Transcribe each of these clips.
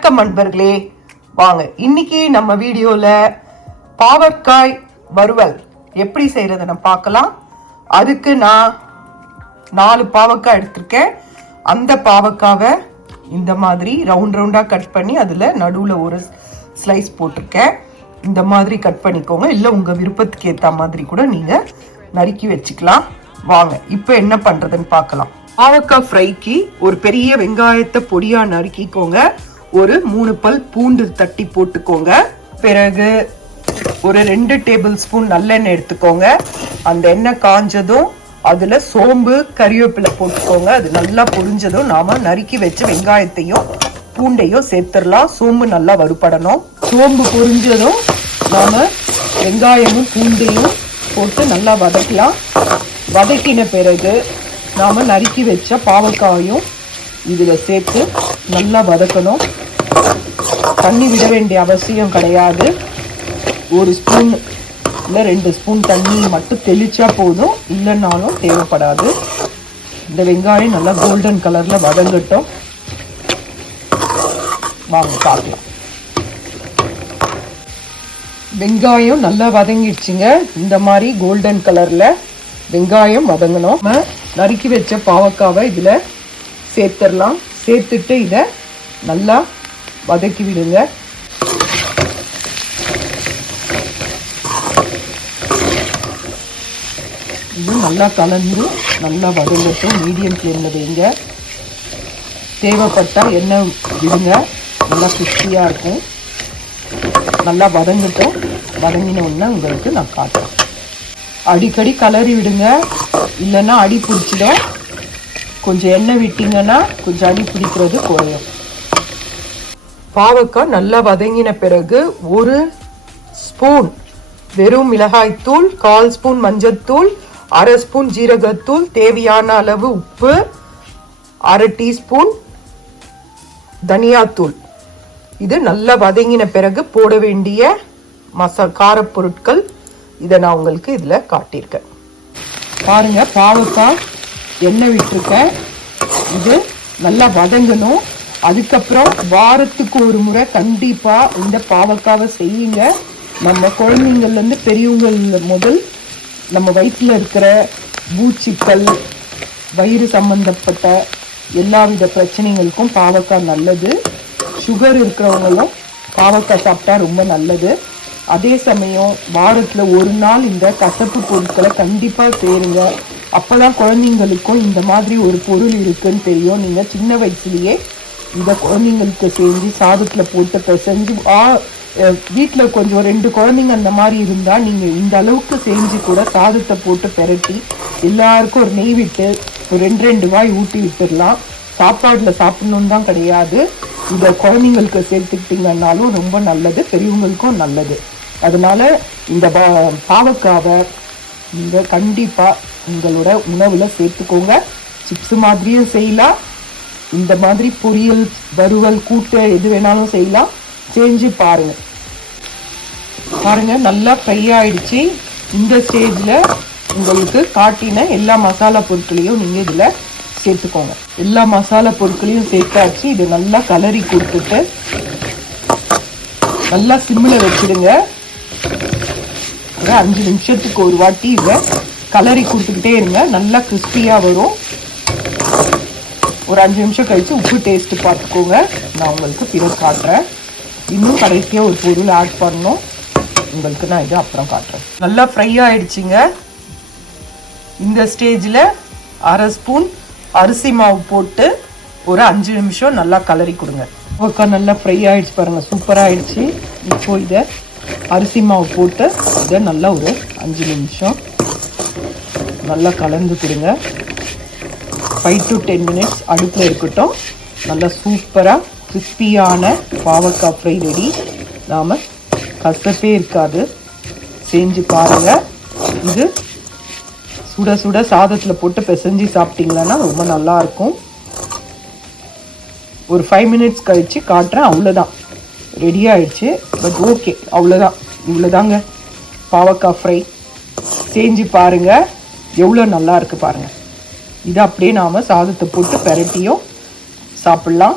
வணக்கம் நண்பர்களே, வாங்க இன்னைக்கு நம்ம வீடியோல பாவக்காய் வறுவல் எப்படி செய்யறதுன்னு பார்க்கலாம். அதுக்கு நான் 4 பாவக்காய் எடுத்திருக்கேன். அந்த பாவக்காவை இந்த மாதிரி ரவுண்ட் ரவுண்டா கட் பண்ணி அதுல நடுவுல ஒரு ஸ்லைஸ் போட்டிருக்கேன். இந்த மாதிரி கட் பண்ணிக்கோங்க, இல்ல உங்க விருப்பத்துக்கு ஏத்த மாதிரி கூட நீங்க நறுக்கி வச்சுக்கலாம். வாங்க இப்போ என்ன பண்றதுன்னு பார்க்கலாம். பாவக்காய் ஃப்ரைக்கு ஒரு பெரிய வெங்காயத்தை பொடியா நறுக்கிக்கோங்க. ஒரு 3 பல் பூண்டு தட்டி போட்டுக்கோங்க. பிறகு ஒரு 2 டேபிள் ஸ்பூன் நல்லெண்ணெய் எடுத்துக்கோங்க. அந்த எண்ணெய் காஞ்சதும் அதுல சோம்பு கறிவேப்பிலை போட்டுக்கோங்க. அது நல்லா பொரிஞ்சதும் நாம நறுக்கி வச்ச வெங்காயத்தையும் பூண்டையும் சேர்த்துடலாம். சோம்பு நல்லா வறுபடணும். சோம்பு பொரிஞ்சதும் நாம வெங்காயமும் பூண்டையும் போட்டு நல்லா வதக்கலாம். வதக்கின பிறகு நாம நறுக்கி வச்ச பாவக்காயும் இதுல சேர்த்து நல்லா வதக்கணும். தண்ணி விட வேண்டிய அவசியம் கிடையாது. 1 ஸ்பூன் இல்லை 2 ஸ்பூன் தண்ணி மட்டும் தெளிச்சா போதும், இல்லைன்னாலும் தேவைப்படாது. இந்த வெங்காயம் நல்லா கோல்டன் கலர்ல வதங்கட்டும். வாங்க பார்க்கலாம். வெங்காயம் நல்லா வதங்கிடுச்சுங்க. இந்த மாதிரி கோல்டன் கலர்ல வெங்காயம் வதங்கணும். நறுக்கி வச்ச பாவக்காவை இதுல சேர்த்துடலாம். சேர்த்துட்டு இதை நல்லா வதக்கி விடுங்க. இது நல்லா கலந்து நல்லா வதங்கட்டும். மீடியம் ஃப்ளேம்ல வைங்க. தேவைப்பட்டா எண்ணெய் விடுங்க, நல்லா கிறிஸ்பியா இருக்கும். நல்லா வதங்கட்டும். வதங்கின உடனே உங்களுக்கு நான் காட்டுறேன். அடிக்கடி கலரி விடுங்க, இல்லைன்னா அடி பிடிச்சிடும். கொஞ்சம் எண்ணெய் விட்டீங்கன்னா கொஞ்சம் அடி பிடிக்கிறது குறையும். பாவக்காய் நல்லா வதங்கின பிறகு 1 ஸ்பூன் வெறும் மிளகாய்த்தூள், 1/4 ஸ்பூன் மஞ்சள்தூள், 1/2 ஸ்பூன் ஜீரகத்தூள், தேவையான அளவு உப்பு, 1/2 டீஸ்பூன் தனியாத்தூள். இது நல்லா வதங்கின பிறகு போட வேண்டிய காரப்பொருட்கள். இதை நான் உங்களுக்கு இதுல காட்டியிருக்கேன். பாருங்க, பாவக்காய் எண்ணெய் விட்டுருக்கேன். இது நல்லா வதங்கணும். அதுக்கப்புறம் வாரத்துக்கு ஒரு முறை கண்டிப்பா இந்த பாவக்காவை செய்யுங்க. நம்ம குழந்தைங்கள்ல இருந்து பெரியவங்க முதல் நம்ம வயிற்றுல இருக்கிற பூச்சிக்கள், வயிறு சம்பந்தப்பட்ட எல்லாவித பிரச்சனைகளுக்கும் பாவக்காய் நல்லது. சுகர் இருக்கிறவங்களும் பாவக்காய் சாப்பிட்டா ரொம்ப நல்லது. அதே சமயம் வாரத்துல ஒரு நாள் இந்த கசப்பு பொருட்களை கண்டிப்பா சேருங்க. அப்பதான் குழந்தைங்களுக்கும் இந்த மாதிரி ஒரு பொருள் இருக்குன்னு தெரியும். நீங்க சின்ன வயசுலயே இந்த குழந்தைங்களுக்கு செஞ்சு சாதத்துல போட்டு பிசைஞ்சு வீட்டுல கொஞ்சம் 2 குழந்தைங்க அந்த மாதிரி இருந்தா நீங்க இந்த அளவுக்கு செஞ்சு கூட சாதத்தை போட்டு பெரட்டி எல்லாருக்கும் ஒரு நெய் விட்டு ஒரு 2 வாய் ஊட்டி விட்டுடலாம். சாப்பாடுல சாப்பிடணும்னு தான் கிடையாது. இத குழந்தைங்களுக்கு சேர்த்துக்கிட்டீங்கன்னாலும் ரொம்ப நல்லது, பெரியவங்களுக்கும் நல்லது. அதனால இந்த பாவக்காவை நீங்க கண்டிப்பா உங்களோட உணவுல சேர்த்துக்கோங்க. சிப்ஸ் மாதிரியும் செய்யலாம், இந்த மாதிரி பொரியல், வறுவல், கூட்டு எது வேணாலும் செய்யலாம். செஞ்சு பாருங்க. பாருங்க, நல்லா ஃப்ரை ஆயிடுச்சு. இந்த ஸ்டேஜ்ல உங்களுக்கு காட்டின எல்லா மசாலா பொருட்களையும் நீங்க இதுல சேர்த்துக்கோங்க. எல்லா மசாலா பொருட்களையும் சேர்த்தாச்சு. இது நல்லா கலரி கொடுத்துட்டு நல்லா சிம்ல வச்சிடுங்க. 5 நிமிஷத்துக்கு ஒரு வாட்டி இதை கலரி கொடுத்துக்கிட்டே இருங்க. நல்லா கிறிஸ்பியா வரும். ஒரு 5 நிமிஷம் கழிச்சு உப்பு டேஸ்ட் பார்த்துக்கோங்க. நான் உங்களுக்கு பிறகு காட்டுறேன். இன்னும் கடைசியா ஒரு பொருள் ஆட் பண்ணணும், உங்களுக்கு நான் இதை அப்புறம் காட்டுறேன். நல்லா ஃப்ரை ஆயிடுச்சுங்க. இந்த ஸ்டேஜ்ல 1/2 ஸ்பூன் அரிசி மாவு போட்டு ஒரு 5 நிமிஷம் நல்லா கலரி கொடுங்க. நல்லா ஃப்ரை ஆயிடுச்சு பாருங்க, சூப்பரா ஆயிடுச்சு. இப்போ இதை அரிசி மாவு போட்டு இதை நல்லா ஒரு 5 நிமிஷம் நல்லா கலந்து கொடுங்க. 5 to 10 மினிட்ஸ் அடுப்பில் இருக்கட்டும். நல்லா சூப்பராக கிறிஸ்பியான பாவக்காய் ஃப்ரை ரெடி. நாம் கசப்பே இருக்காது, செஞ்சு பாருங்க. இது சுட சுட சாதத்தில் போட்டு பிசைஞ்சு சாப்பிட்டீங்கன்னா ரொம்ப நல்லா இருக்கும். ஒரு 5 மினிட்ஸ் கழிச்சு காட்டுறேன். அவ்வளோதான், ரெடி ஆயிடுச்சு. பட் ஓகே, அவ்வளோதான். இவ்வளோதாங்க பாவக்காய் ஃப்ரை. செஞ்சு பாருங்க, எவ்வளோ நல்லா இருக்கு பாருங்க. இதை அப்படியே நாம சாதத்தை போட்டு பெரட்டியும் சாப்பிடலாம்.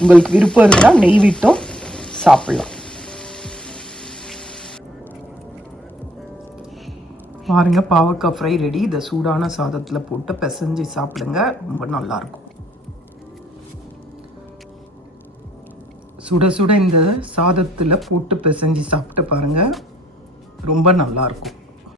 உங்களுக்கு விருப்பம் இருந்தால் நெய் விட்டும் சாப்பிடலாம். பாருங்க, பாவக்காய் ஃப்ரை ரெடி. இதை சூடான சாதத்தில் போட்டு பிசைஞ்சு சாப்பிடுங்க, ரொம்ப நல்லாயிருக்கும். சுட சுட இந்த சாதத்தில் போட்டு பிசைஞ்சு சாப்பிட்டு பாருங்க, ரொம்ப நல்லாயிருக்கும்.